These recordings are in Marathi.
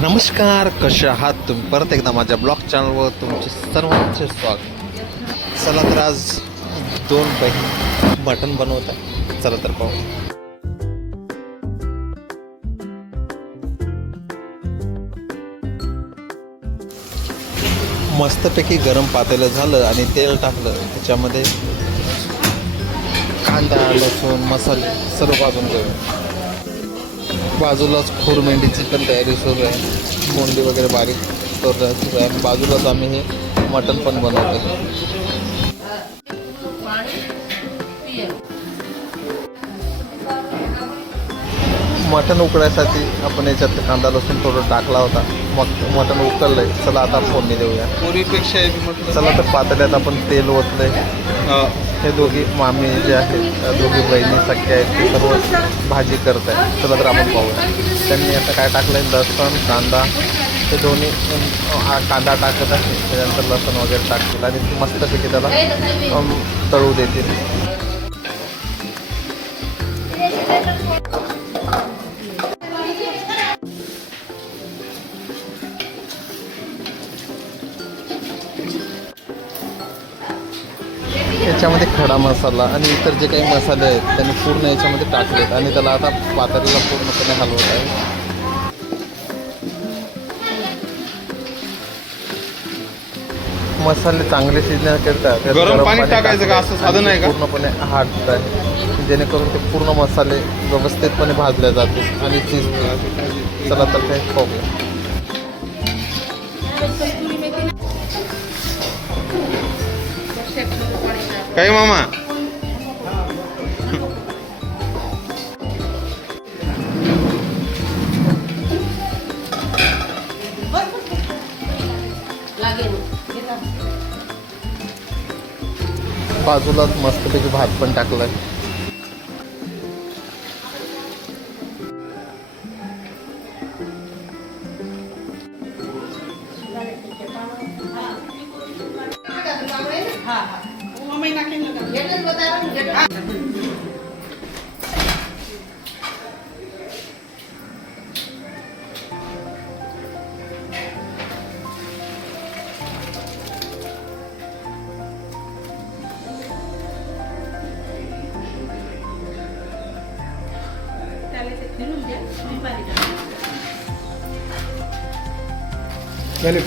नमस्कार कसे आहात तुम्ही? परत एकदा माझ्या ब्लॉग चॅनलवर तुमचे सर्वांचे स्वागत. चला तर आज दोन बहीण मटण बनवत आहे चला तर पाहू. मस्तपैकी गरम पातेलं झालं आणि तेल टाकलं. त्याच्यामध्ये कांदा लसूण मसाले सर्व भाजून घेऊ बाजूलाच खुरमेंडीची पण तयारी सुरू आहे. कोंडी वगैरे बारीक सुरू आहे आणि बाजूलाच आम्ही हे मटण पण बनवतो मटण उकडायसाठी आपण याच्यात कांदा लसूण थोडं टाकला होता. मग मटण उकळलंय. चला आता फोडणी देऊया. पूर्वीपेक्षा हे चला तर पातेल्यात आपण तेल ओतलंय. हा. हे दोघी मामी जे आहेत दोघी बहिणी सख्या आहेत ते सर्व भाजी करत आहेत. चला तर आपण पाहूया. त्यांनी आता काय टाकलं आहे लसण कांदा. ते दोन्ही कांदा टाकत आहे त्याच्यानंतर लसण वगैरे टाकतील आणि मस्तपैकी त्याला तळू देतील. याच्यामध्ये खडा मसाला आणि इतर जे काही मसाले आहेत त्यांनी पूर्ण याच्यामध्ये टाकलेत आणि त्याला आता पातेल्याला पूर्णपणे हलवत आहे. मसाले चांगले शिजण्याकरिता त्यात गरम पाणी टाकायचं का? टाकलंय असं साधन आहे का? आणि पूर्णपणे हाट आहे जेणेकरून ते पूर्ण मसाले व्यवस्थितपणे भाजले जातील आणि शिजतील चला तर ते पाहूया काय मामा? बाजूलाच मस्तपैकी भात पण टाकलाय. 再来一次，你弄的，你把的。再来一个。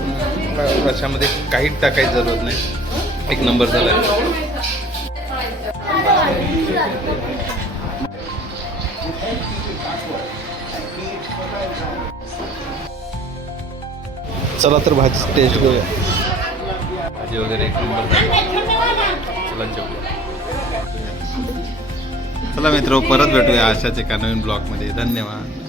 रशामध्ये काहीच टाकायची जरूरत नाही. एक नंबर झाला. चला तर भाजी टेस्ट घेऊया. भाजी वगैरे एक नंबर चला चला मित्र परत भेटूया अशाच एका नवीन ब्लॉगमध्ये धन्यवाद.